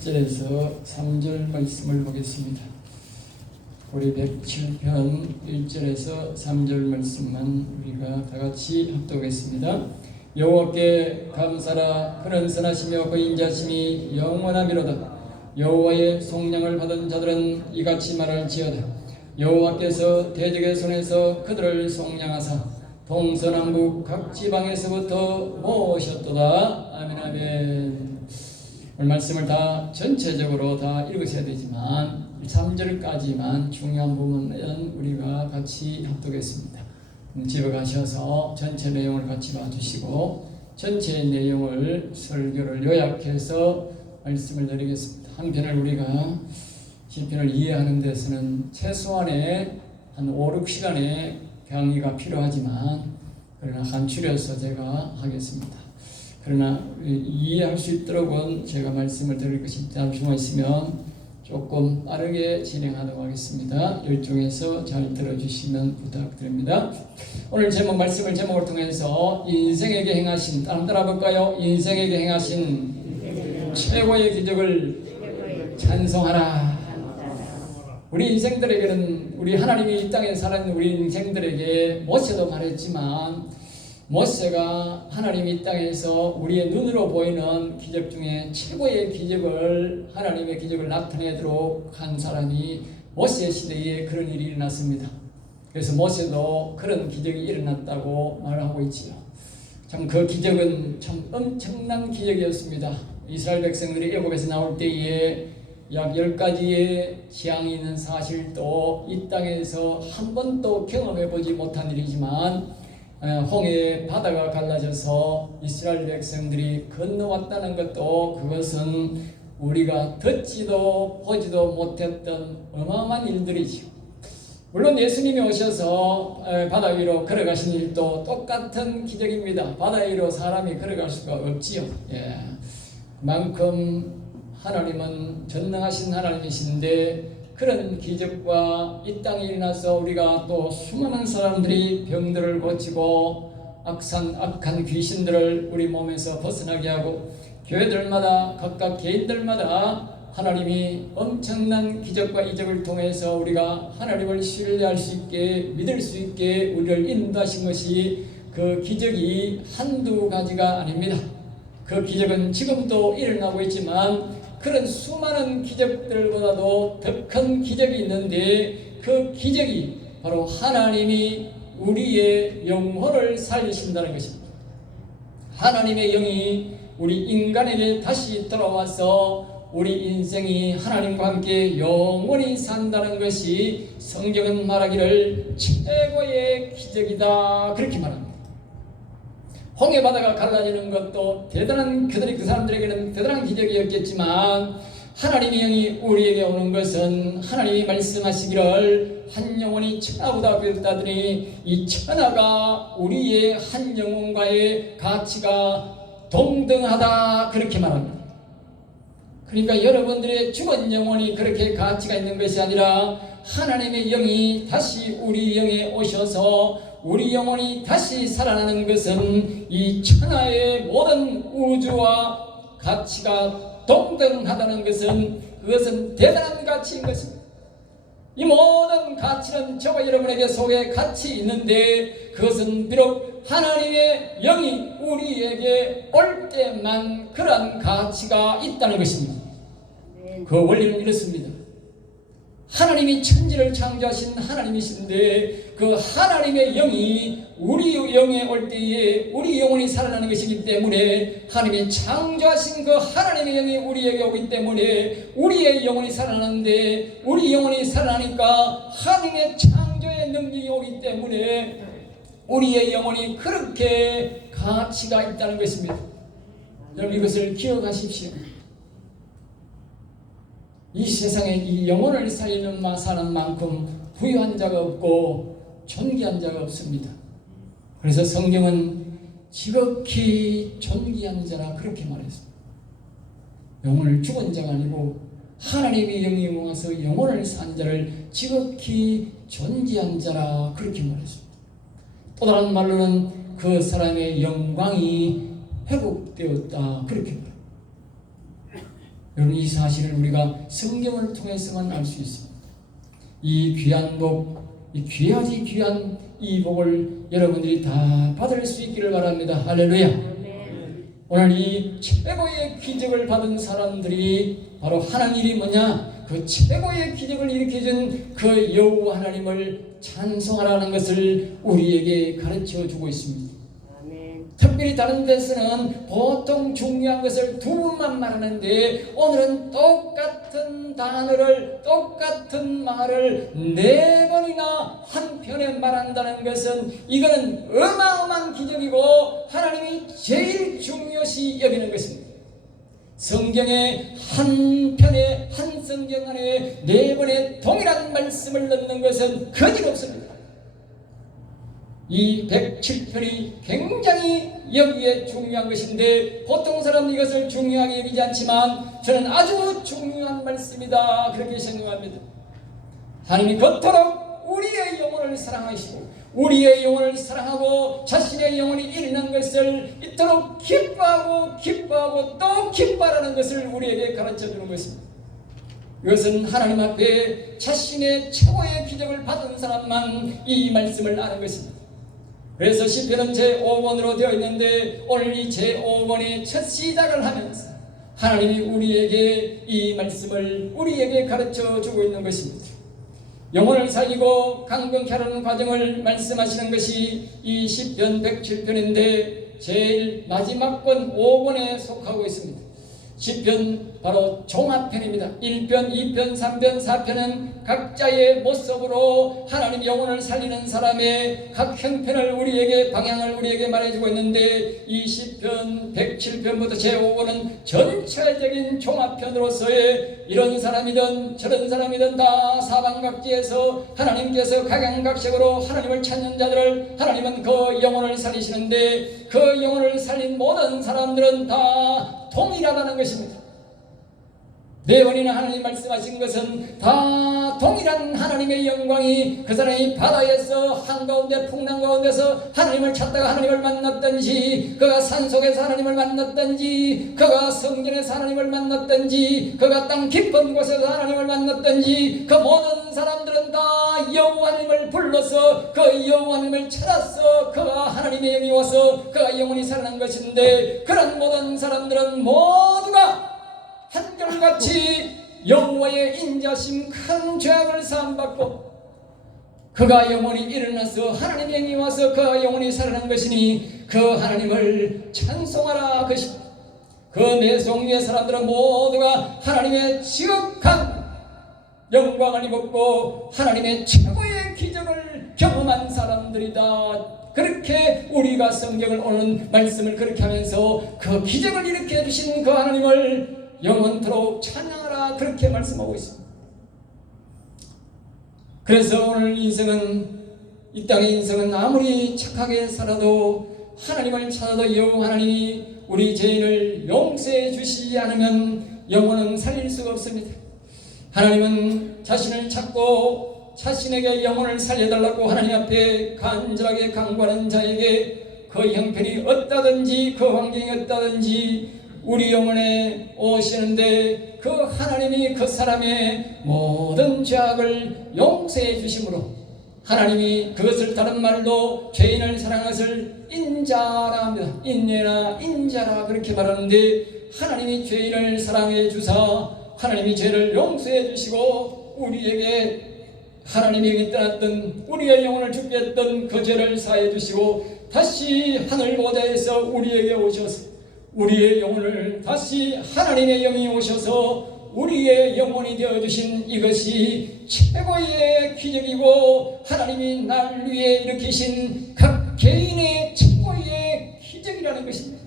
1절에서 3절 말씀을 보겠습니다. 우리 107편 1절에서 3절 말씀만 우리가 다같이 합독하겠습니다. 여호와께 감사라. 그는 선하시며 그 인자심이 영원하미로다. 여호와의 속량을 받은 자들은 이같이 말할지어다. 여호와께서 대적의 손에서 그들을 속량하사 동서남북 각 지방에서부터 모으셨도다. 아멘 아멘. 오늘 말씀을 다 전체적으로 다 읽으셔야 되지만 3절까지만 중요한 부분은 우리가 같이 합독했습니다. 집에 가셔서 전체 내용을 같이 봐주시고 전체 내용을 설교를 요약해서 말씀을 드리겠습니다. 한편을 우리가 시편을 이해하는 데서는 최소한의 한 5, 6시간의 강의가 필요하지만 그러나 간추려서 제가 하겠습니다. 그러나 이해할 수 있도록은 제가 말씀을 드릴 것이 잠시만 있으면 조금 빠르게 진행하도록 하겠습니다. 열중해서 잘 들어주시면 부탁드립니다. 오늘 말씀을 제목을 통해서 인생에게 행하신, 따라 볼까요? 인생에게 행하신 최고의 기적을 찬송하라. 우리 인생들에게는, 우리 하나님이 이 땅에 살아있는 우리 인생들에게 모세도 말했지만, 모세가 하나님이 이 땅에서 우리의 눈으로 보이는 기적 중에 최고의 기적을, 하나님의 기적을 나타내도록 한 사람이 모세 시대에 그런 일이 일어났습니다. 그래서 모세도 그런 기적이 일어났다고 말하고 있지요. 참 그 기적은 참 엄청난 기적이었습니다. 이스라엘 백성들이 애굽에서 나올 때에 약 10가지의 재앙이 있는 사실도 이 땅에서 한 번도 경험해보지 못한 일이지만 홍해 바다가 갈라져서 이스라엘 백성들이 건너왔다는 것도, 그것은 우리가 듣지도 보지도 못했던 어마어마한 일들이죠. 물론 예수님이 오셔서 바다 위로 걸어가신 일도 똑같은 기적입니다. 바다 위로 사람이 걸어갈 수가 없지요. 그만큼 하나님은 전능하신 하나님이신데, 그런 기적과 이 땅에 일어나서 우리가 또 수많은 사람들이 병들을 고치고 악한 귀신들을 우리 몸에서 벗어나게 하고, 교회들마다 각각 개인들마다 하나님이 엄청난 기적과 이적을 통해서 우리가 하나님을 신뢰할 수 있게, 믿을 수 있게 우리를 인도하신 것이, 그 기적이 한두 가지가 아닙니다. 그 기적은 지금도 일어나고 있지만 그런 수많은 기적들보다도 더 큰 기적이 있는데, 그 기적이 바로 하나님이 우리의 영혼을 살리신다는 것입니다. 하나님의 영이 우리 인간에게 다시 돌아와서 우리 인생이 하나님과 함께 영원히 산다는 것이, 성경은 말하기를 최고의 기적이다, 그렇게 말합니다. 홍해 바다가 갈라지는 것도 대단한, 그 사람들에게는 대단한 기적이었겠지만, 하나님의 영이 우리에게 오는 것은 하나님이 말씀하시기를 한 영혼이 천하보다 귀하다더니 이 천하가 우리의 한 영혼과의 가치가 동등하다, 그렇게 말합니다. 그러니까 여러분들의 죽은 영혼이 그렇게 가치가 있는 것이 아니라 하나님의 영이 다시 우리 영에 오셔서 우리 영혼이 다시 살아나는 것은 이 천하의 모든 우주와 가치가 동등하다는 것은, 그것은 대단한 가치인 것입니다. 이 모든 가치는 저와 여러분에게 속에 같이 있는데, 그것은 비록 하나님의 영이 우리에게 올 때만 그러한 가치가 있다는 것입니다. 그 원리는 이렇습니다. 하나님이 천지를 창조하신 하나님이신데, 그 하나님의 영이 우리 영에 올 때에 우리 영혼이 살아나는 것이기 때문에, 하나님이 창조하신 그 하나님의 영이 우리에게 오기 때문에 우리의 영혼이 살아나는데, 우리 영혼이 살아나니까 하나님의 창조의 능력이 오기 때문에 우리의 영혼이 그렇게 가치가 있다는 것입니다. 여러분, 이것을 기억하십시오. 이 세상에 이 영혼을 살리는 사는 만큼 부유한 자가 없고 존귀한 자가 없습니다. 그래서 성경은 지극히 존귀한 자라 그렇게 말했습니다. 영혼을 죽은 자가 아니고 하나님의 영이 와서 영혼을 산 자를 지극히 존귀한 자라 그렇게 말했습니다. 또 다른 말로는 그 사람의 영광이 회복되었다, 그렇게 말합니다. 여러분, 이 사실을 우리가 성경을 통해서만 알 수 있습니다. 이 귀한 복, 이 귀하지 귀한 이 복을 여러분들이 다 받을 수 있기를 바랍니다. 할렐루야. 오늘 이 최고의 기적을 받은 사람들이 바로 하는 일이 뭐냐? 그 최고의 기적을 일으켜준 그 여호와 하나님을 찬송하라는 것을 우리에게 가르쳐 주고 있습니다. 특별히 다른 데서는 보통 중요한 것을 두 번만 말하는데 오늘은 똑같은 단어를, 똑같은 말을 네 번이나 한 편에 말한다는 것은 이거는 어마어마한 기적이고 하나님이 제일 중요시 여기는 것입니다. 성경의 한 편에, 한 성경 안에 네 번의 동일한 말씀을 넣는 것은 거짓없습니다. 이 107편이 굉장히 여기에 중요한 것인데 보통 사람은 이것을 중요하게 여기지 않지만 저는 아주 중요한 말씀이다 그렇게 생각합니다. 하나님이 그토록 우리의 영혼을 사랑하시고 우리의 영혼을 사랑하고 자신의 영혼이 잃는 것을 이토록 기뻐하고 또 기뻐하라는 것을 우리에게 가르쳐주는 것입니다. 이것은 하나님 앞에 자신의 최고의 기적을 받은 사람만 이 말씀을 아는 것입니다. 그래서 시편은 제5번으로 되어 있는데 오늘 이 제5번의 첫 시작을 하면서 하나님이 우리에게 이 말씀을 우리에게 가르쳐 주고 있는 것입니다. 영혼을 살리고 강건케 하는 과정을 말씀하시는 것이 이 시편 107편인데 제일 마지막 번 5번에 속하고 있습니다. 시편 바로 종합편입니다. 1편, 2편, 3편, 4편은 각자의 모습으로 하나님 영혼을 살리는 사람의 각 형편을 우리에게, 방향을 우리에게 말해주고 있는데 이 시편 107편부터 제5번은 전체적인 종합편으로서의 이런 사람이든 저런 사람이든 다 사방각지에서 하나님께서 각양각색으로 하나님을 찾는 자들을 하나님은 그 영혼을 살리시는데 그 영혼을 살린 모든 사람들은 다 동일하다는 것입니다. 네 번이나 하나님 말씀하신 것은 다 동일한 하나님의 영광이 그 사람이 바다에서 한가운데 풍랑 가운데서 하나님을 찾다가 하나님을 만났든지 그가 산속에서 하나님을 만났든지 그가 성전에서 하나님을 만났든지 그가 땅 깊은 곳에서 하나님을 만났든지 그 모든 사람들은 다 여호와 하나님을 불러서 그 여호와 하나님을 찾았어 그가 하나님의 영이 와서 그가 영혼이 살아난 것인데 그런 모든 사람들은 모두가 한결같이 여호와의 인자심 큰 죄악을 사함받고 그가 영혼이 일어나서 하나님의 영이 와서 그가 영혼이 살아난 것이니 그 하나님을 찬송하라 것입니다. 그 내송위의 사람들은 모두가 하나님의 지극한 영광을 입었고 하나님의 최고의 기적을 경험한 사람들이다. 그렇게 우리가 성경을 오는 말씀을 그렇게 하면서 그 기적을 일으켜 주신 그 하나님을 영원토록 찬양하라 그렇게 말씀하고 있습니다. 그래서 오늘 인생은 이 땅의 인생은 아무리 착하게 살아도 하나님을 찾아도 여호와 하나님이 우리 죄인을 용서해 주시지 않으면 영혼은 살릴 수가 없습니다. 하나님은 자신을 찾고 자신에게 영혼을 살려달라고 하나님 앞에 간절하게 간구하는 자에게 그 형편이 어떠든지 그 환경이 어떠든지 우리 영혼에 오시는데 그 하나님이 그 사람의 모든 죄악을 용서해 주심으로 하나님이 그것을 다른 말로 죄인을 사랑하는 것을 인자라 합니다. 인내나 인자라 그렇게 말하는데 하나님이 죄인을 사랑해 주사 하나님이 죄를 용서해 주시고 우리에게 하나님이 떠났던 우리의 영혼을 죽게 했던 그 죄를 사해 주시고 다시 하늘 보좌에서 우리에게 오셔서 우리의 영혼을 다시 하나님의 영이 오셔서 우리의 영혼이 되어주신 이것이 최고의 기적이고 하나님이 날 위해 일으키신 각 개인의 최고의 기적이라는 것입니다.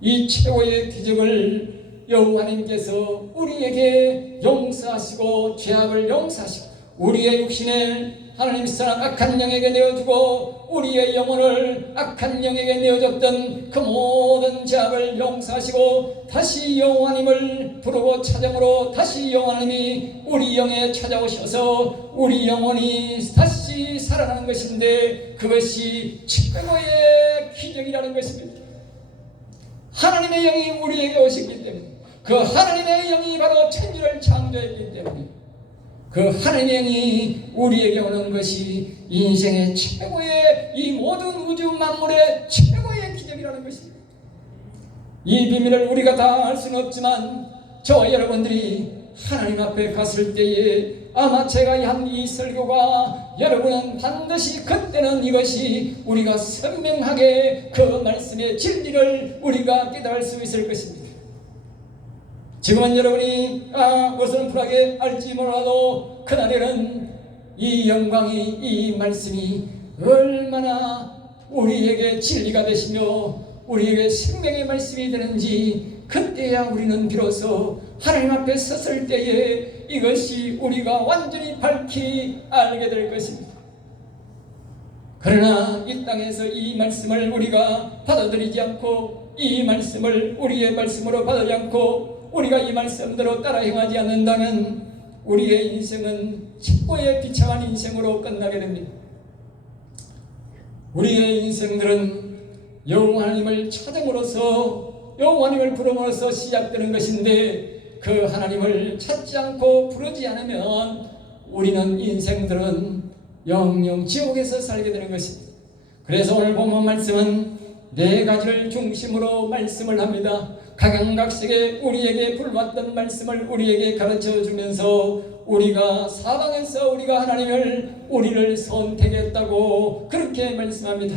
이 최고의 기적을 여호와님께서 우리에게 용서하시고 죄악을 용서하시고 우리의 육신을 하나님 사랑 악한 영에게 내어주고 우리의 영혼을 악한 영에게 내어줬던 그 모든 죄악을 용서하시고 다시 여호와님을 부르고 찾음으로 다시 여호와님이 우리 영에 찾아오셔서 우리 영혼이 다시 살아나는 것인데 그것이 최고의 기적이라는 것입니다. 하나님의 영이 우리에게 오셨기 때문에 그 하나님의 영이 바로 천지를 창조했기 때문에 그 하나님의 영이 우리에게 오는 것이 인생의 최고의, 이 모든 우주 만물의 최고의 기적이라는 것입니다. 이 비밀을 우리가 다 알 수는 없지만 저와 여러분들이 하나님 앞에 갔을 때에 아마 제가 한 이 설교가 여러분은 반드시 그때는 이것이 우리가 선명하게 그 말씀의 진리를 우리가 깨달을 수 있을 것입니다. 지금은 여러분이 어설프하게 알지 몰라도 그날에는 이 영광이, 이 말씀이 얼마나 우리에게 진리가 되시며 우리에게 생명의 말씀이 되는지 그때야 우리는 비로소 하나님 앞에 섰을 때에 이것이 우리가 완전히 밝히 알게 될 것입니다. 그러나 이 땅에서 이 말씀을 우리가 받아들이지 않고 이 말씀을 우리의 말씀으로 받아들이지 않고 우리가 이 말씀대로 따라 행하지 않는다면 우리의 인생은 칙보의 비참한 인생으로 끝나게 됩니다. 우리의 인생들은 여호와 하나님을 찾음으로써 여호와 하나님을 부름으로써 시작되는 것인데 그 하나님을 찾지 않고 부르지 않으면 우리는 인생들은 영영 지옥에서 살게 되는 것입니다. 그래서 오늘 본문 말씀은 네 가지를 중심으로 말씀을 합니다. 각양각색의 우리에게 불왔던 말씀을 우리에게 가르쳐 주면서 우리가 사방에서 우리가 우리를 선택했다고 그렇게 말씀합니다.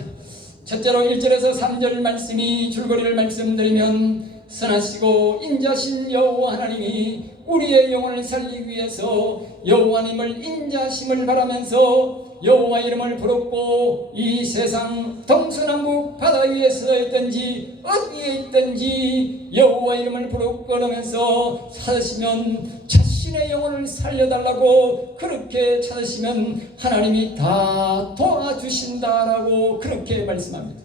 첫째로 1절에서 3절 말씀이 줄거리를 말씀드리면 선하시고 인자신 여호와 하나님이 우리의 영혼을 살리기 위해서 여호와 하나님을 인자심을 바라면서 여호와 이름을 부르고 이 세상 동서남북 바다 위에서 있든지 어디에 있든지 여호와 이름을 부르고 그러면서 찾으시면 자신의 영혼을 살려달라고 그렇게 찾으시면 하나님이 다 도와주신다라고 그렇게 말씀합니다.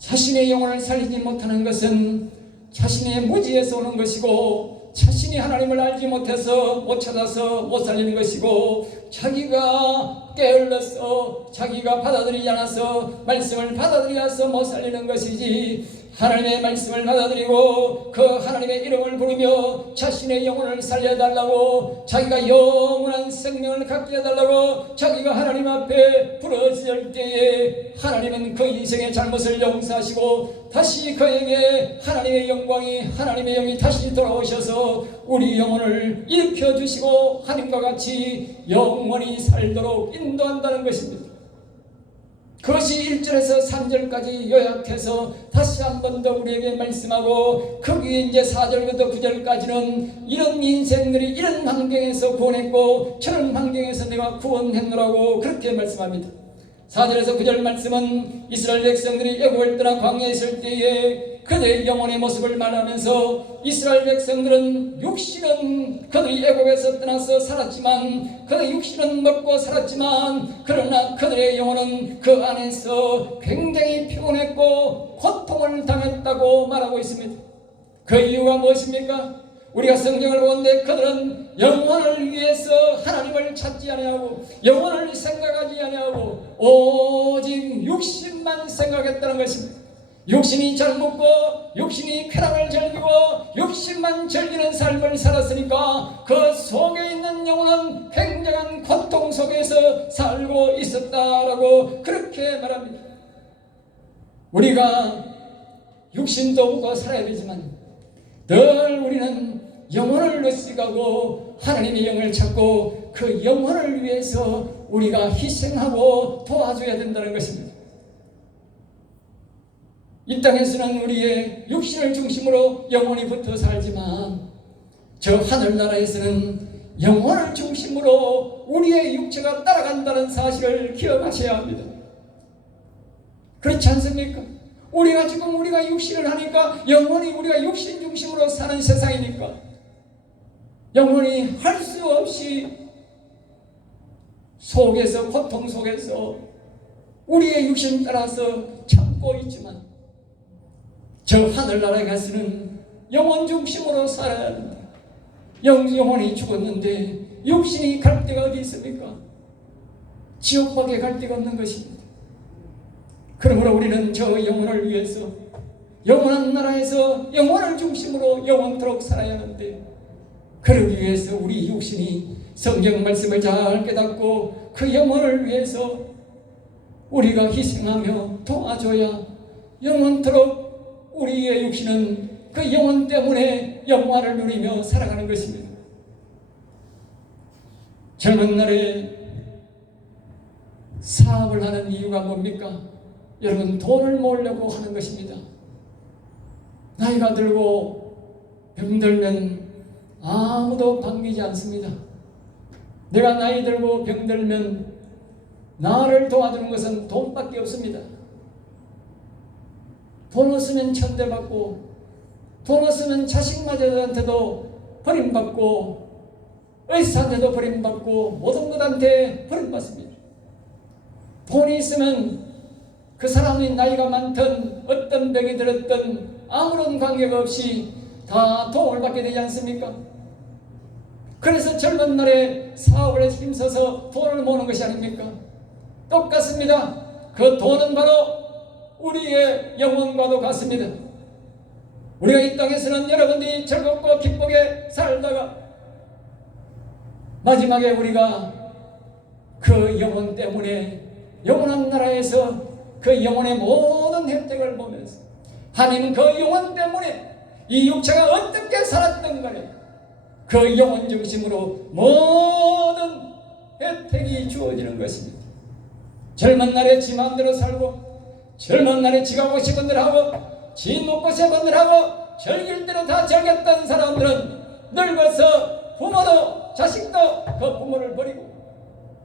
자신의 영혼을 살리지 못하는 것은 자신의 무지에서 오는 것이고 자신이 하나님을 알지 못해서 못 찾아서 못 살리는 것이고 자기가 게을러서 자기가 받아들이지 않아서 말씀을 받아들여서 못 살리는 것이지 하나님의 말씀을 받아들이고 그 하나님의 이름을 부르며 자신의 영혼을 살려달라고 자기가 영원한 생명을 갖게 해달라고 자기가 하나님 앞에 부르짖을 때에 하나님은 그 인생의 잘못을 용서하시고 다시 그에게 하나님의 영광이 하나님의 영이 다시 돌아오셔서 우리 영혼을 일으켜주시고 하나님과 같이 영원히 살도록 인도한다는 것입니다. 그것이 1절에서 3절까지 요약해서 다시 한 번 더 우리에게 말씀하고 거기에 이제 4절부터 9절까지는 이런 인생들이 이런 환경에서 구원했고 저런 환경에서 내가 구원했노라고 그렇게 말씀합니다. 4절에서 9절 말씀은 이스라엘 백성들이 애굽을 떠나 광야에 있을 때에 그들의 영혼의 모습을 말하면서 이스라엘 백성들은 육신은 그들이 애굽에서 떠나서 살았지만 그들의 육신은 먹고 살았지만 그러나 그들의 영혼은 그 안에서 굉장히 피곤했고 고통을 당했다고 말하고 있습니다. 그 이유가 무엇입니까? 우리가 성경을 보는데 그들은 영혼을 위해서 하나님을 찾지 아니하고 영혼을 생각하지 아니하고 오직 육신만 생각했다는 것입니다. 육신이 잘 먹고 육신이 쾌락을 즐기고 육신만 즐기는 삶을 살았으니까 그 속에 있는 영혼은 굉장한 고통 속에서 살고 있었다라고 그렇게 말합니다. 우리가 육신도 먹고 살아야 되지만 늘 우리는 영혼을 의식하고 하나님의 영을 찾고 그 영혼을 위해서 우리가 희생하고 도와줘야 된다는 것입니다. 이 땅에서는 우리의 육신을 중심으로 영혼이 붙어 살지만 저 하늘나라에서는 영혼을 중심으로 우리의 육체가 따라간다는 사실을 기억하셔야 합니다. 그렇지 않습니까? 우리가 지금 우리가 육신을 하니까 영혼이 우리가 육신 중심으로 사는 세상이니까 영혼이 할 수 없이 속에서 고통 속에서 우리의 육신 따라서 참고 있지만 저 하늘나라에 가서는 영혼 중심으로 살아야 합니다. 영혼이 죽었는데 육신이 갈 데가 어디 있습니까? 지옥밖에 갈 데가 없는 것입니다. 그러므로 우리는 저 영혼을 위해서 영원한 나라에서 영원을 중심으로 영원토록 살아야 하는데, 그러기 위해서 우리 육신이 성경 말씀을 잘 깨닫고 그 영혼을 위해서 우리가 희생하며 도와줘야 영원토록 우리의 육신은 그 영혼 때문에 영화를 누리며 살아가는 것입니다. 젊은 날에 사업을 하는 이유가 뭡니까? 여러분, 돈을 모으려고 하는 것입니다. 나이가 들고 병들면 아무도 반기지 않습니다. 내가 나이 들고 병들면 나를 도와주는 것은 돈밖에 없습니다. 돈 없으면 천대받고, 돈 없으면 자식마저한테도 버림받고, 의사한테도 버림받고, 모든 것한테 버림받습니다. 돈이 있으면 그 사람이 나이가 많든 어떤 병이 들었든 아무런 관계가 없이 다 도움을 받게 되지 않습니까? 그래서 젊은 날에 사업을 힘써서 돈을 모으는 것이 아닙니까? 똑같습니다. 그 돈은 바로 우리의 영혼과도 같습니다. 우리가 이 땅에서는 여러분들이 즐겁고 기쁘게 살다가 마지막에 우리가 그 영혼 때문에 영원한 나라에서 그 영혼의 모든 혜택을 보면서 하나님은 그 영혼 때문에 이 육체가 어떻게 살았던 간에 그 영혼 중심으로 모든 혜택이 주어지는 것입니다. 젊은 날에 지 마음대로 살고, 젊은 날에 지가 하고 싶은 대로 하고, 지 먹고 싶은 대로 하고, 즐길 대로 다 즐겼던 사람들은 늙어서 부모도 자식도 그 부모를 버리고,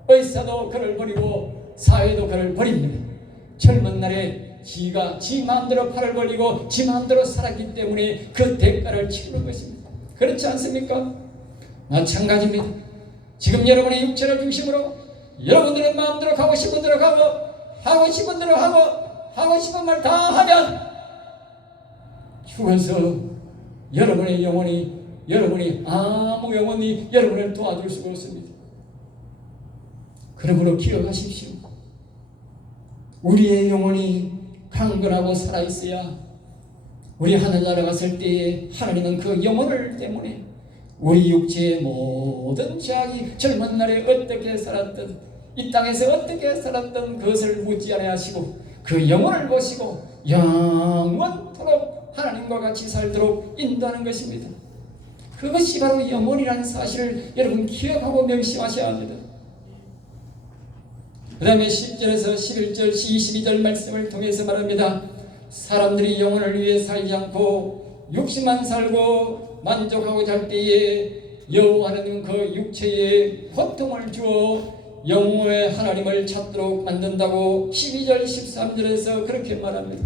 의사도 그를 버리고, 사회도 그를 버립니다. 젊은 날에 지가 지 마음대로 팔을 벌리고 지 마음대로 살았기 때문에 그 대가를 치르는 것입니다. 그렇지 않습니까? 마찬가지입니다. 지금 여러분의 육체를 중심으로 여러분들의 마음대로 가고 싶은 대로 가고, 하고 싶은 대로 하고, 하고 싶은 말 다 하면 죽어서 여러분의 영혼이 아무 영혼이 여러분을 도와줄 수가 없습니다. 그러므로 기억하십시오. 우리의 영혼이 강건하고 살아있어야 우리 하늘나라 갔을 때에 하나님은 그 영혼을 때문에 우리 육체의 모든 죄악이 젊은 날에 어떻게 살았든 이 땅에서 어떻게 살았든 그것을 묻지 아니하시고 그 영혼을 보시고 영원토록 하나님과 같이 살도록 인도하는 것입니다. 그것이 바로 영혼이라는 사실을 여러분 기억하고 명심하셔야 합니다. 그 다음에 10절에서 11절, 22절 말씀을 통해서 말합니다. 사람들이 영혼을 위해 살지 않고 육신만 살고 만족하고자 할 때에 여호와는 그 육체에 고통을 주어 영혼의 하나님을 찾도록 만든다고 12절, 13절에서 그렇게 말합니다.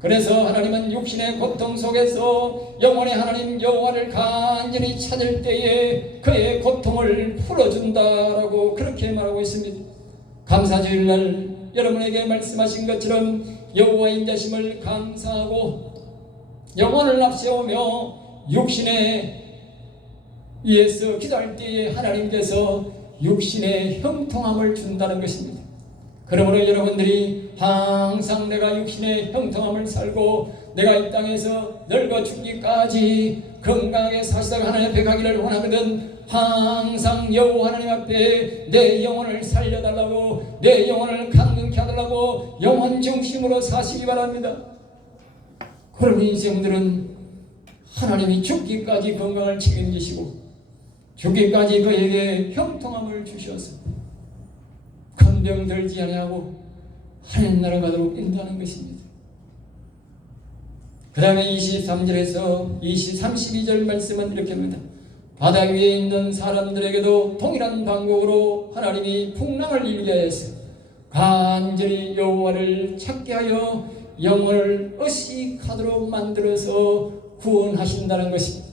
그래서 하나님은 육신의 고통 속에서 영혼의 하나님 여호와를 간절히 찾을 때에 그의 고통을 풀어준다라고 그렇게 말하고 있습니다. 감사주일날 여러분에게 말씀하신 것처럼 여호와의 인자심을 감사하고 영혼을 앞세우며 육신에 위해서 기도할 때에 하나님께서 육신의 형통함을 준다는 것입니다. 그러므로 여러분들이 항상 내가 육신의 형통함을 살고 내가 이 땅에서 늙어 죽기까지 건강하게 사시다가 하나님 앞에 가기를 원하거든 항상 여호와 하나님 앞에 내 영혼을 살려달라고, 내 영혼을 강건케 하달라고 영혼 중심으로 사시기 바랍니다. 그런 인생들은 하나님이 죽기까지 건강을 책임지시고 죽기까지 그에게 형통함을 주셔서 큰 병 들지 아니하고 하나님 나라 가도록 인도하는 것입니다. 그 다음에 23절에서 32절 말씀은 이렇게 합니다. 바다 위에 있는 사람들에게도 동일한 방법으로 하나님이 풍랑을 일게 해서 간절히 여호와를 찾게 하여 영혼을 의식하도록 만들어서 구원하신다는 것입니다.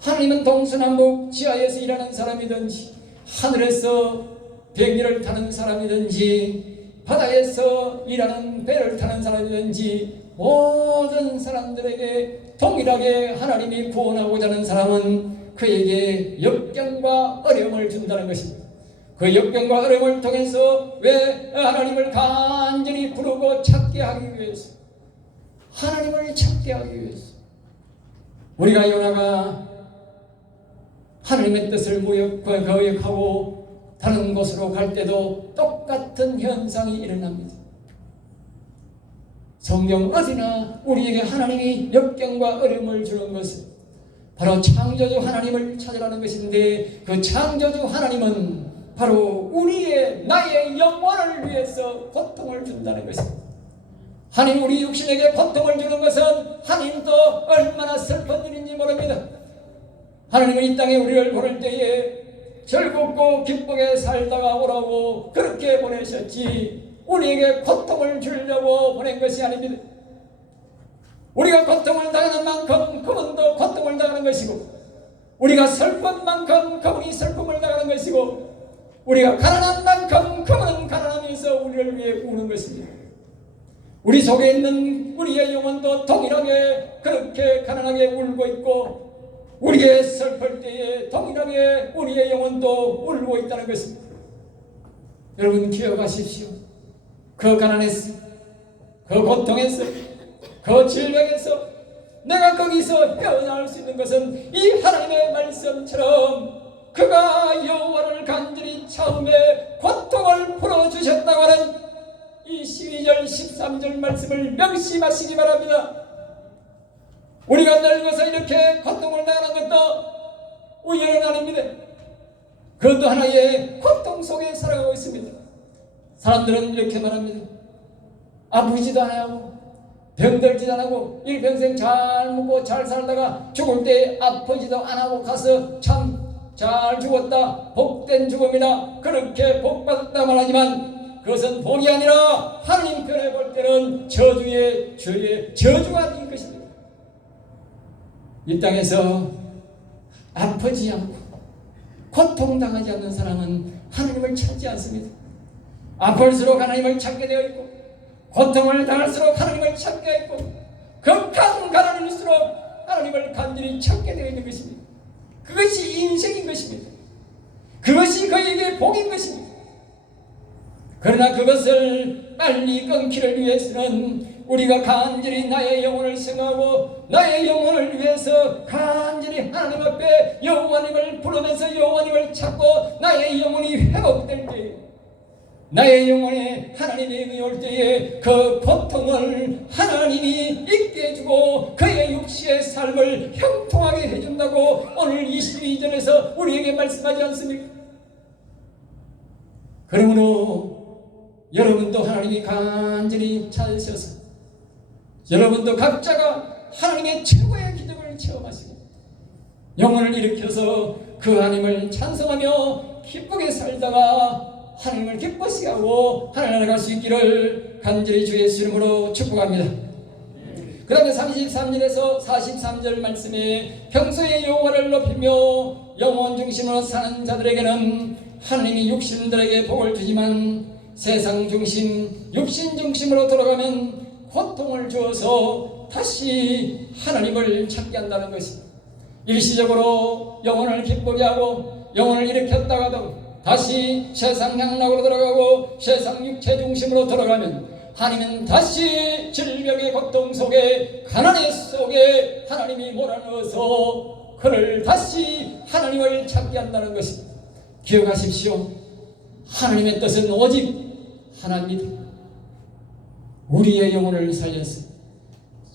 하나님은 동서남북 지하에서 일하는 사람이든지 하늘에서 비행기를 타는 사람이든지 바다에서 일하는 배를 타는 사람이든지 모든 사람들에게 동일하게 하나님이 구원하고자 하는 사람은 그에게 역경과 어려움을 준다는 것입니다. 그 역경과 어려움을 통해서 왜 하나님을 간절히 부르고 찾게 하기 위해서 하나님을 찾게 하기 위해서 우리가 요나가 하나님의 뜻을 거역하고 다른 곳으로 갈 때도 똑같은 현상이 일어납니다. 성경 어디나 우리에게 하나님이 역경과 어려움을 주는 것은 바로 창조주 하나님을 찾으라는 것인데, 그 창조주 하나님은 바로 나의 영혼을 위해서 고통을 준다는 것입니다. 하나님 우리 육신에게 고통을 주는 것은 하나님도 얼마나 슬픈 일인지 모릅니다. 하나님은 이 땅에 우리를 보낼 때에 즐겁고 기쁘게 살다가 오라고 그렇게 보내셨지, 우리에게 고통을 주려고 보낸 것이 아닙니다. 우리가 고통을 당하는 만큼 그분도 고통을 당하는 것이고, 우리가 슬픈 만큼 그분이 슬픔을 당하는 것이고, 우리가 가난한 만큼 그분은 가난하면서 우리를 위해 우는 것입니다. 우리 속에 있는 우리의 영혼도 동일하게 그렇게 가난하게 울고 있고, 우리의 슬플 때에 동일하게 우리의 영혼도 울고 있다는 것입니다. 여러분 기억하십시오. 그 가난에서, 그 고통에서, 그 질병에서 내가 거기서 헤어나올 수 있는 것은 이 하나님의 말씀처럼 그가 여호와를 간절히 찾으며 고통을 풀어주셨다고 하는 이 12절 13절 말씀을 명심하시기 바랍니다. 우리가 늙어서 이렇게 고통을 당하는 것도 우연은 아닙니다. 그것도 하나의 고통 속에 살아가고 있습니다. 사람들은 이렇게 말합니다. 아프지도 않고 병들지도 않고 일평생 잘 먹고 잘 살다가 죽을 때 아프지도 않고 가서 참 잘 죽었다, 복된 죽음이다, 그렇게 복받았다 말하지만 그것은 복이 아니라 하나님 편에 볼 때는 저주의 저주가 된 것입니다. 이 땅에서 아프지 않고 고통당하지 않는 사람은 하나님을 찾지 않습니다. 아플수록 하나님을 찾게 되어 있고, 고통을 당할수록 하나님을 찾게 있고, 극한 가난일수록 하나님을 간절히 찾게 되어 있는 것입니다. 그것이 인생인 것입니다. 그것이 그에게 복인 것입니다. 그러나 그것을 빨리 끊기를 위해서는 우리가 간절히 나의 영혼을 생각하고 나의 영혼을 위해서 간절히 하나님 앞에 여호와님을 부르면서 여호와님을 찾고 나의 영혼이 회복될 때, 나의 영혼에 하나님의 영이 올 때에 그 고통을 하나님이 잊게 해주고 그의 육신의 삶을 형통하게 해준다고 오늘 22절에서 우리에게 말씀하지 않습니까? 그러므로 여러분도 하나님이 간절히 찾으셔서 여러분도 각자가 하나님의 최고의 기적을 체험하시고 영혼을 일으켜서 그 하나님을 찬송하며 기쁘게 살다가 하나님을 기쁘시게 하고 하나님 갈 수 있기를 간절히 주 예수 이름으로 축복합니다. 그 다음에 33절에서 43절 말씀에 평소에 여호와를 높이며 영혼 중심으로 사는 자들에게는 하나님이 육신들에게 복을 주지만 세상 중심, 육신 중심으로 돌아가면 고통을 주어서 다시 하나님을 찾게 한다는 것입니다. 일시적으로 영혼을 기쁘게 하고 영혼을 일으켰다가도 다시 세상 향락으로 들어가고 세상 육체 중심으로 들어가면 하나님은 다시 질병의 고통 속에 가난의 속에 하나님이 몰아넣어서 그를 다시 하나님을 찾게 한다는 것입니다. 기억하십시오. 하나님의 뜻은 오직 하나입니다. 우리의 영혼을 살려서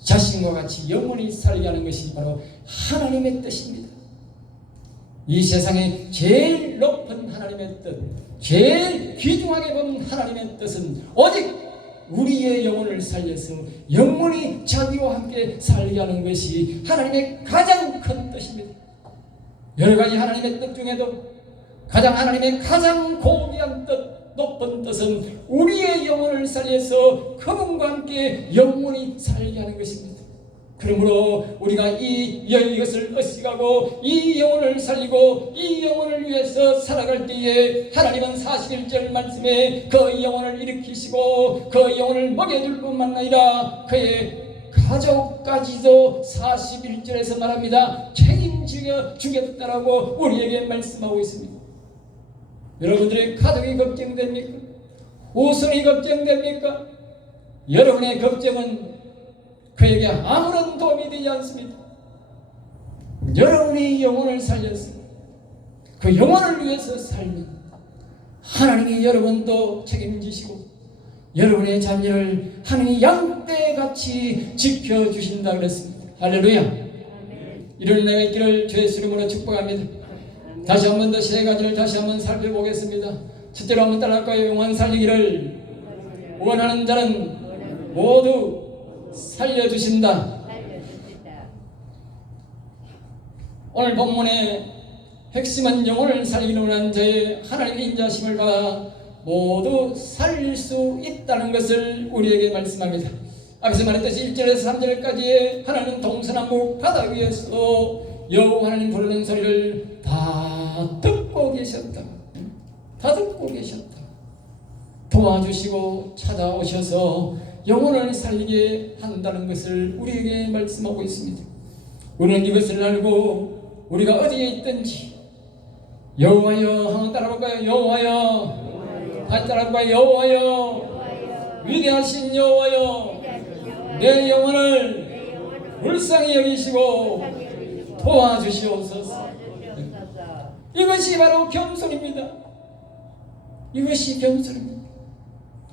자신과 같이 영원히 살게 하는 것이 바로 하나님의 뜻입니다. 이 세상에 제일 높은 하나님의 뜻, 제일 귀중하게 본 하나님의 뜻은 오직 우리의 영혼을 살려서 영원히 자기와 함께 살게 하는 것이 하나님의 가장 큰 뜻입니다. 여러 가지 하나님의 뜻 중에도 하나님의 가장 고귀한 뜻, 높은 뜻은 우리의 영혼을 살려서 그분과 함께 영원히 살게 하는 것입니다. 그러므로 우리가 이것을 의식하고 이 영혼을 살리고 이 영혼을 위해서 살아갈 때에 하나님은 41절 말씀에 그 영혼을 일으키시고 그 영혼을 먹여줄 뿐만 아니라 그의 가족까지도 41절에서 말합니다. 책임지어 주겠다라고 우리에게 말씀하고 있습니다. 여러분들의 가족이 걱정됩니까? 우선이 걱정됩니까? 여러분의 걱정은 그에게 아무런 도움이 되지 않습니다. 여러분의 영혼을 살려서 그 영혼을 위해서 살면 하나님이 여러분도 책임지시고 여러분의 자녀를 하나님이 양떼같이 지켜주신다 그랬습니다. 할렐루야. 이런 은혜가 있기를 주의 이름으로 축복합니다. 다시 한 번 더 세 가지를 다시 한번 살펴보겠습니다. 첫째로 한번 따라할까요? 영혼 살리기를 원하는 자는 모두 살려주신다. 오늘 본문의 핵심은 영혼을 살리기를 원하는 자의 하나님의 인자심을 받아 모두 살릴 수 있다는 것을 우리에게 말씀합니다. 앞에서 말했듯이 1절에서 3절까지의 하나님은 동서남북 바다 위에서 여호와 하나님 부르는 소리를 다 듣고 계셨다. 다 듣고 계셨다. 도와주시고 찾아오셔서 영혼을 살리게 한다는 것을 우리에게 말씀하고 있습니다. 우리는 이것을 알고 우리가 어디에 있든지 여호와여 한번 따라볼까요? 여호와여 다시 따라볼까요? 여호와여 위대하신 여호와여 내 영혼을 불쌍히 여기시고 도와주시옵소서. 이것이 바로 겸손입니다. 이것이 겸손입니다.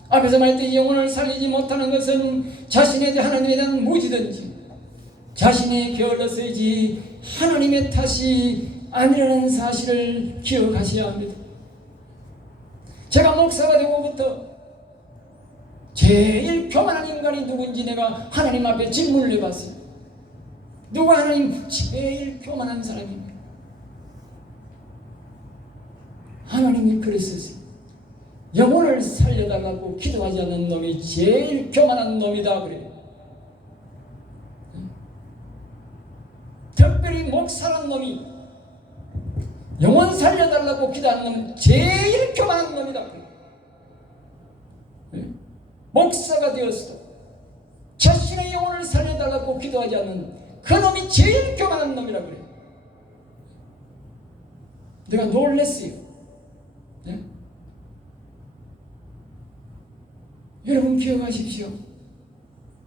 앞에서 말했듯이 영혼을 살리지 못하는 것은 자신에 대한 하나님에 대한 무지든지 자신이 게을러서이지 하나님의 탓이 아니라는 사실을 기억하셔야 합니다. 제가 목사가 되고부터 제일 교만한 인간이 누군지 내가 하나님 앞에 질문을 해봤어요. 누가 하나님 제일 교만한 사람입니까? 하나님이 그랬었어요. 영혼을 살려달라고 기도하지 않는 놈이 제일 교만한 놈이다 그래요. 특별히 목사란 놈이 영혼 살려달라고 기도하는 놈은 제일 교만한 놈이다 그래요. 목사가 되었어도 자신의 영혼을 살려달라고 기도하지 않는 그 놈이 제일 교만한 놈이라고 그래요. 내가 놀랬어요. 네? 여러분 기억하십시오.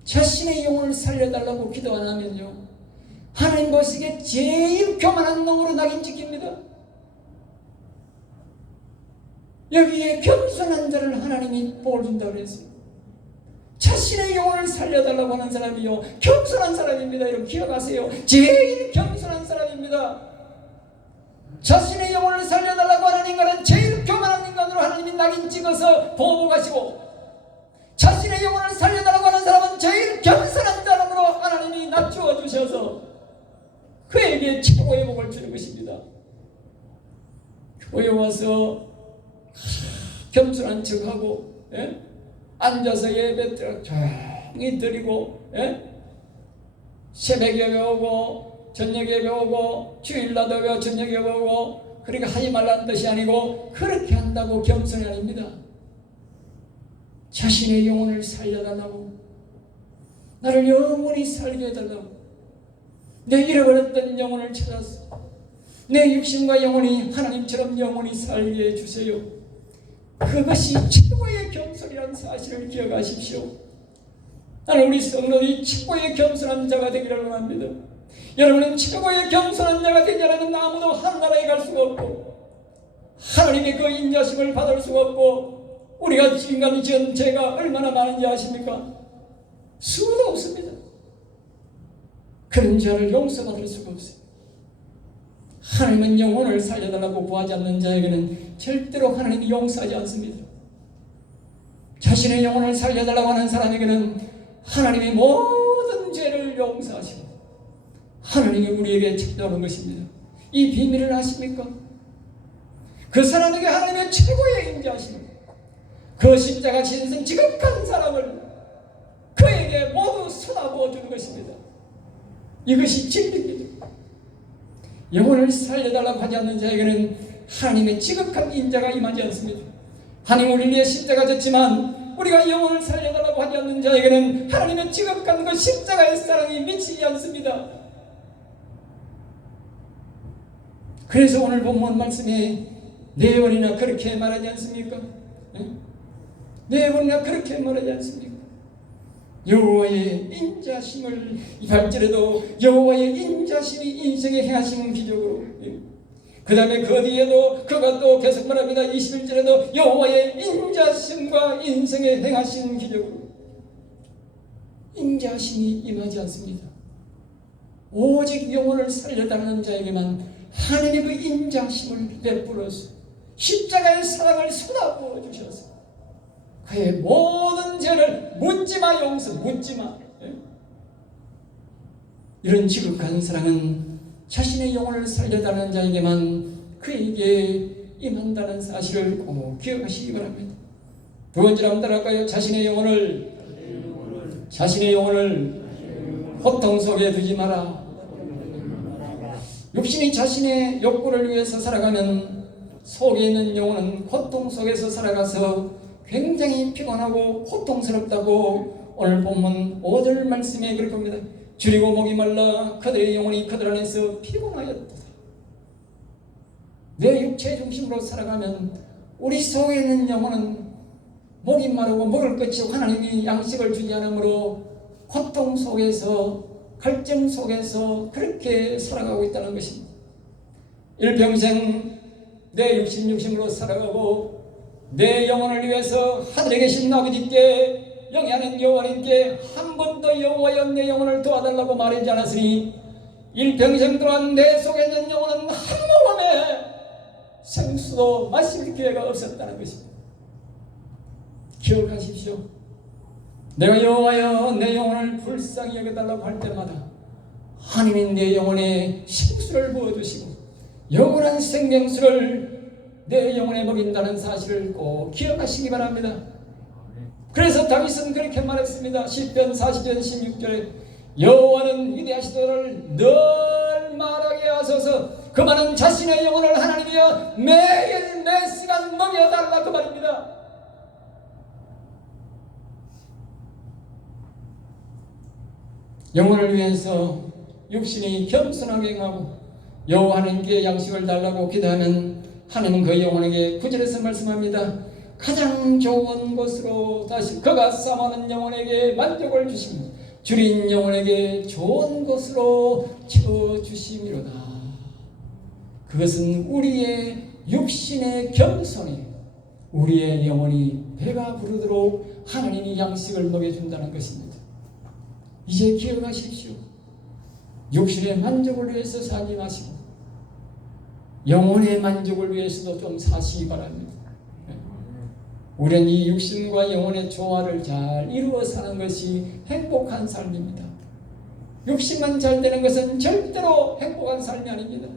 자신의 영혼을 살려달라고 기도 안 하면요 하나님 보시기에 제일 교만한 놈으로 낙인 찍힙니다. 여기에 겸손한 자를 하나님이 뽑아준다고 그랬어요. 자신의 영혼을 살려달라고 하는 사람이요 겸손한 사람입니다. 여러분 기억하세요. 제일 겸손한 사람입니다. 자신의 영혼을 살려달라고 하는 인간은 제일 교만한 인간으로 하나님이 낙인 찍어서 보호하시고 자신의 영혼을 살려달라고 하는 사람은 제일 겸손한 사람으로 하나님이 낮추어 주셔서 그에게 최고의 복을 주는 것입니다. 교회 와서 겸손한 척하고 앉아서 예배 조용히 드리고 새벽 예배 오고 저녁 예배 오고 주일날도 예배 저녁 예배 오고 그러니까 하지 말라는 뜻이 아니고 그렇게 한다고 겸손이 아닙니다. 자신의 영혼을 살려달라고 나를 영원히 살게 해달라고 내 잃어버렸던 영혼을 찾아서 내 육신과 영혼이 하나님처럼 영원히 살게 해주세요. 그것이 최고의 겸손이라는 사실을 기억하십시오. 나는 우리 성도들이 최고의 겸손한 자가 되기를 원합니다. 여러분은 최고의 겸손한 자가 되지 않으면 아무도 하늘나라에 갈 수가 없고 하나님의 그 인자심을 받을 수가 없고 우리가 지금까지 지은 죄가 얼마나 많은지 아십니까? 수도 없습니다. 그런 죄를 용서받을 수가 없어요. 하나님은 영혼을 살려달라고 구하지 않는 자에게는 절대로 하나님이 용서하지 않습니다. 자신의 영혼을 살려달라고 하는 사람에게는 하나님이 모든 죄를 용서하시고 하나님이 우리에게 찾아오는 것입니다. 이 비밀을 아십니까? 그 사람에게 하나님의 최고의 인자하심을 그 십자가 신성 지극한 사람을 그에게 모두 쏟아부어 주는 것입니다. 이것이 진리입니다. 영혼을 살려달라고 하지 않는 자에게는 하나님의 지극한 인자가 임하지 않습니다. 하나님 우리 위해 십자가 졌지만 우리가 영혼을 살려달라고 하지 않는 자에게는 하나님의 지극한 그 십자가의 사랑이 미치지 않습니다. 그래서 오늘 본문 말씀에 네 번이나 그렇게 말하지 않습니까? 네 번이나 그렇게 말하지 않습니까? 여호와의 인자심을 입할지라도 여호와의 인자심이 인생에 행하시는 기적으로, 그 다음에 그 뒤에도 그가 또 계속 말합니다. 21절에도 여호와의 인자심과 인생에 행하시는 기적으로 인자심이 임하지 않습니다. 오직 영혼을 살려달라는 자에게만 하나님의 그 인자심을 베풀어서 십자가의 사랑을 쏟아부어 주셔서 그의 모든 죄를 묻지마 용서, 묻지마. 이런 지극한 사랑은 자신의 영혼을 살려달라는 자에게만 그에게 임한다는 사실을 꼭 기억하시기 바랍니다. 두 번째로 한번 따라할까요? 자신의 영혼을 고통 속에 두지 마라. 육신이 자신의 욕구를 위해서 살아가면 속에 있는 영혼은 고통 속에서 살아가서 굉장히 피곤하고 고통스럽다고 오늘 본문 5절 말씀에 그럴 겁니다. 줄이고 목이 말라 그들의 영혼이 그들 안에서 피곤하였다. 내 육체 중심으로 살아가면 우리 속에 있는 영혼은 목이 마르고 먹을 것이 하나님이 양식을 주지 않으므로 고통 속에서 갈증 속에서 그렇게 살아가고 있다는 것입니다. 일평생 내 육신 중심으로 살아가고 내 영혼을 위해서 하늘에 계신 아버지께 영예하는 여호와님께 한 번도 여호와여 내 영혼을 도와달라고 말하지 않았으니 일평생 동안 내 속에 있는 영혼은 한 모금의 생수도 마실 기회가 없었다는 것입니다. 기억하십시오. 내가 여호와여 내 영혼을 불쌍히 여겨달라고 할 때마다 하나님이 내 영혼에 생수를 부어주시고 영원한 생명수를 내 영혼에 먹인다는 사실을 꼭 기억하시기 바랍니다. 그래서 다윗은 그렇게 말했습니다. 시편 40편 16절에 여호와는 위대하시도를 늘 말하게 하소서. 그만은 자신의 영혼을 하나님이여 매일 매 시간 먹여달라 그 말입니다. 영혼을 위해서 육신이 겸손하게 행하고 여호와 하나님께 양식을 달라고 기도하면 하나님은 그 영혼에게 9절에서 말씀합니다. 가장 좋은 것으로 다시 그가 삼하는 영혼에게 만족을 주시며 줄인 영혼에게 좋은 것으로 채워주심이로다. 그것은 우리의 육신의 겸손이 우리의 영혼이 배가 부르도록 하나님이 양식을 먹여준다는 것입니다. 이제 기억하십시오. 육신의 만족을 위해서 살지 마시고 영혼의 만족을 위해서도 좀 사시기 바랍니다. 우리는 이 육신과 영혼의 조화를 잘 이루어 사는 것이 행복한 삶입니다. 육신만 잘 되는 것은 절대로 행복한 삶이 아닙니다.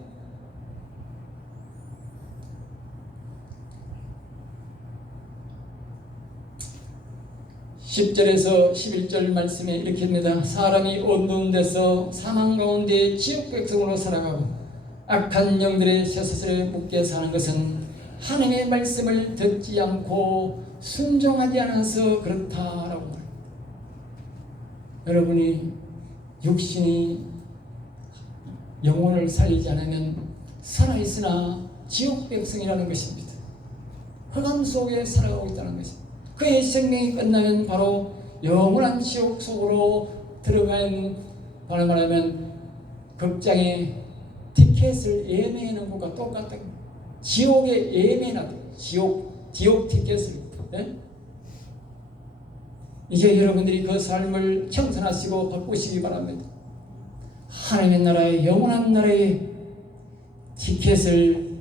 (10절에서 11절) 말씀에 이렇게 합니다. 사람이 어두운 데서 사망 가운데 지옥 백성으로 살아가고 악한 영들의 쇠사슬에 묶여 사는 것은 하나님의 말씀을 듣지 않고 순종하지 않아서 그렇다라고 말합니다. 여러분이 육신이 영혼을 살리지 않으면 살아있으나 지옥 백성이라는 것입니다. 흑암 속에 살아가고 있다는 것입니다. 그의 생명이 끝나면 바로 영원한 지옥 속으로 들어가는, 바로 말하면 극장의 티켓을 예매하는 것과 똑같은 지옥에 예매하는 지옥 티켓을 이제 여러분들이 그 삶을 청산하시고 바꾸시기 바랍니다. 하나님의 나라의 영원한 나라의 티켓을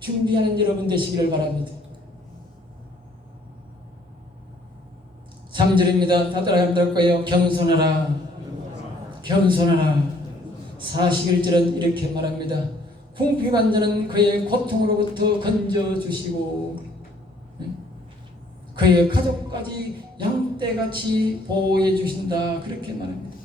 준비하는 여러분 되시기를 바랍니다. 3절입니다. 다 따라 한번 할 거예요. 겸손하라. 41절은 이렇게 말합니다. 궁핍한 자는 그의 고통으로부터 건져주시고 그의 가족까지 양떼같이 보호해 주신다. 그렇게 말합니다.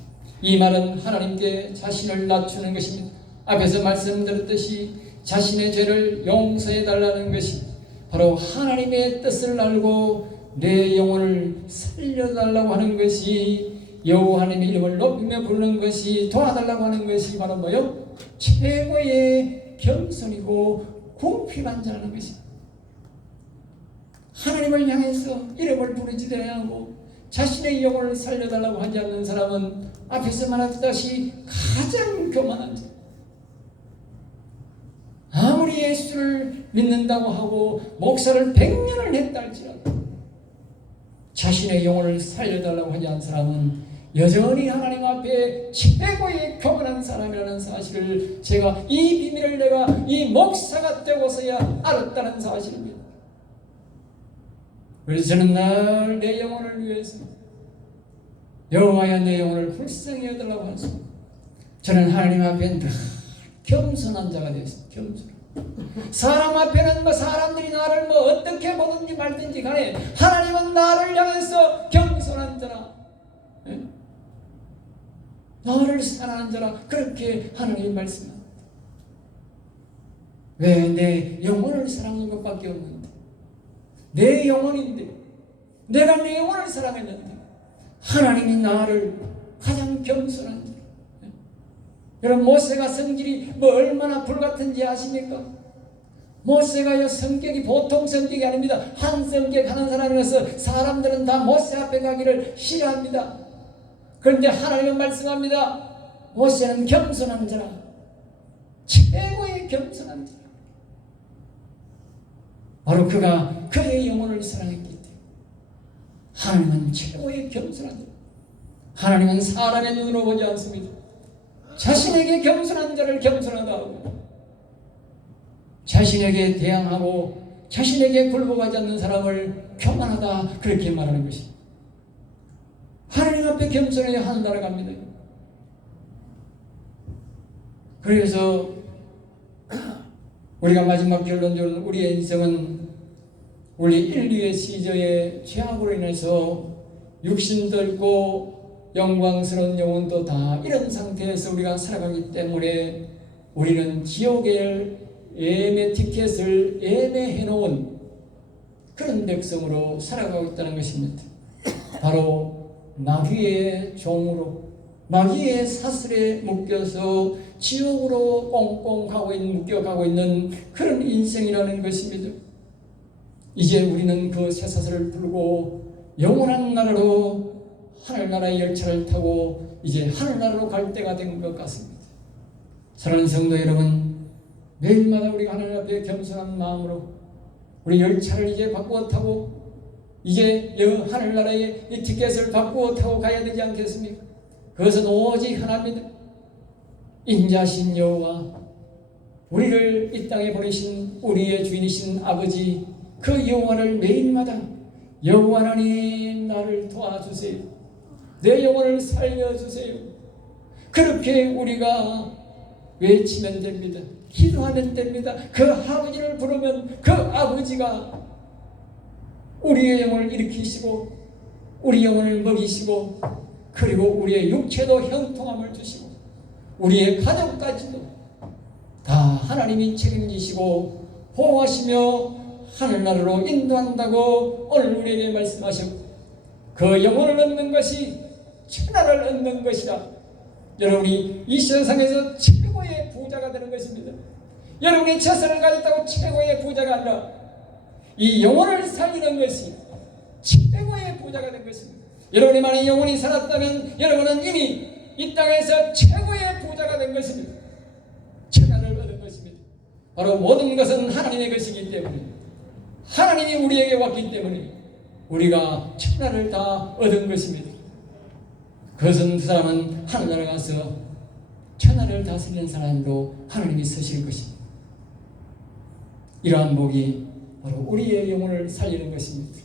이 말은 하나님께 자신을 낮추는 것입니다. 앞에서 말씀드렸듯이 자신의 죄를 용서해 달라는 것이 바로 하나님의 뜻을 알고 내 영혼을 살려달라고 하는 것이, 여호와 하나님의 이름을 높이며 부르는 것이, 도와달라고 하는 것이 바로 뭐요? 최고의 겸손이고 궁핍한 자라는 것입니다. 하나님을 향해서 이름을 부르지도 아니하고 자신의 영혼을 살려달라고 하지 않는 사람은 앞에서 말했다시피 가장 교만한 자. 아무리 예수를 믿는다고 하고 목사를 100년을 했다 할지라도 자신의 영혼을 살려달라고 하지 않는 사람은 여전히 하나님 앞에 최고의 교만한 사람이라는 사실을 제가 이 비밀을 내가 이 목사가 되고서야 알았다는 사실입니다. 그래서 저는 늘 내 영혼을 위해서 여호와여 내 영혼을 불쌍히 여달라고 하소서. 저는 하나님 앞에 늘 겸손한 자가 되었습니다. 겸손. 사람 앞에는 사람들이 나를 어떻게 보든지 말든지 간에 하나님은 나를 향해서 겸손한 자라, 나를 사랑하는 자라, 그렇게 하나님이 말씀합니다. 왜? 내 영혼을 사랑하는 것밖에 없는데, 내 영혼인데, 내가 내 영혼을 사랑했는데 하나님이 나를 가장 겸손한 자라. 여러분, 모세가 성질이 얼마나 불같은지 아십니까? 모세가 성격이 보통 성격이 아닙니다. 한 성격 하는 사람이라서 사람들은 다 모세 앞에 가기를 싫어합니다. 그런데 하나님은 말씀합니다. 모세는 겸손한 자라, 최고의 겸손한 자라. 바로 그가 그의 영혼을 사랑했기 때문에 하나님은 최고의 겸손한 자라. 하나님은 사람의 눈으로 보지 않습니다. 자신에게 겸손한 자를 겸손하다 하고 자신에게 대항하고 자신에게 굴복하지 않는 사람을 교만하다, 그렇게 말하는 것입니다. 하나님 앞에 겸손해야 하는 나라가 갑니다. 그래서 우리가 마지막 결론적으로 우리의 인생은 우리 인류의 시저의 죄악으로 인해서 육신도 있고 영광스러운 영혼도 다 이런 상태에서 우리가 살아가기 때문에 우리는 지옥의 예매 티켓을 예매해 놓은 그런 백성으로 살아가고 있다는 것입니다. 바로 마귀의 종으로, 마귀의 사슬에 묶여서 지옥으로 꽁꽁 묶여가고 있는 그런 인생이라는 것입니다. 이제 우리는 그 쇠사슬을 풀고 영원한 나라로, 하늘나라의 열차를 타고 이제 하늘나라로 갈 때가 된 것 같습니다. 사랑하는 성도 여러분, 매일마다 우리가 하나님 앞에 겸손한 마음으로 우리 열차를 이제 바꾸어 타고 이제 하늘나라의 이 티켓을 바꾸어 타고 가야 되지 않겠습니까? 그것은 오직 하나입니다. 인자신 여호와, 우리를 이 땅에 보내신 우리의 주인이신 아버지, 그 여호와를 매일마다 여호와 하나님 나를 도와주세요, 내 영혼을 살려주세요, 그렇게 우리가 외치면 됩니다. 기도하면 됩니다. 그 아버지를 부르면 그 아버지가 우리의 영혼을 일으키시고 우리 영혼을 먹이시고 그리고 우리의 육체도 형통함을 주시고 우리의 가정까지도 다 하나님이 책임지시고 보호하시며 하늘나라로 인도한다고 오늘 우리에게 말씀하셨고, 그 영혼을 얻는 것이 천하를 얻는 것이라. 여러분이 이 세상에서 최고의 부자가 되는 것입니다. 여러분이 재산을 가졌다고 최고의 부자가 아니라 이 영혼을 살리는 것이 최고의 부자가 된 것입니다. 여러분이 만약 영혼이 살았다면 여러분은 이미 이 땅에서 최고의 부자가 된 것입니다. 천하를 얻은 것입니다. 바로 모든 것은 하나님의 것이기 때문에, 하나님이 우리에게 왔기 때문에 우리가 천하를 다 얻은 것입니다. 그것은 그 사람은 하늘나라 가서 천하를 다스리는 사람으로 하나님이 서실 것입니다. 이러한 복이 바로 우리의 영혼을 살리는 것입니다.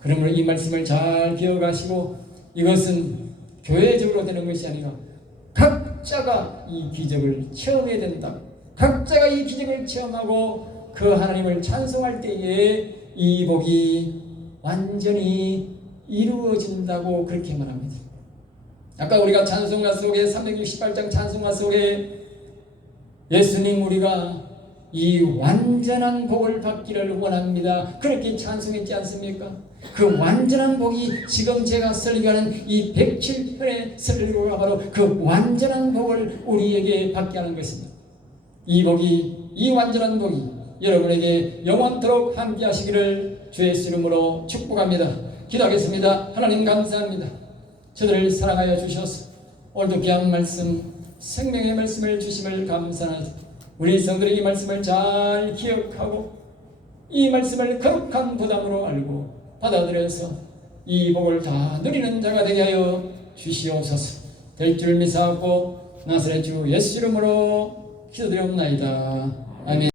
그러므로 이 말씀을 잘 기억하시고, 이것은 교회적으로 되는 것이 아니라 각자가 이 기적을 체험해야 된다. 각자가 이 기적을 체험하고 그 하나님을 찬송할 때에 이 복이 완전히 이루어진다고 그렇게 말합니다. 아까 우리가 찬송가 속에 368장 찬송가 속에 예수님 우리가 이 완전한 복을 받기를 원합니다, 그렇게 찬송했지 않습니까? 그 완전한 복이 지금 제가 설교하는 이 107편의 설교가 바로 그 완전한 복을 우리에게 받게 하는 것입니다. 이 복이, 이 완전한 복이 여러분에게 영원토록 함께 하시기를 주의 이름으로 축복합니다. 기도하겠습니다. 하나님 감사합니다. 저들을 사랑하여 주셔서 오늘도 귀한 말씀, 생명의 말씀을 주심을 감사하니 우리 성도들이 이 말씀을 잘 기억하고 이 말씀을 거룩한 부담으로 알고 받아들여서 이 복을 다 누리는 자가 되게 하여 주시옵소서. 될 줄 믿사옵고 나사렛 주 예수 이름으로 기도드리옵나이다. 아멘.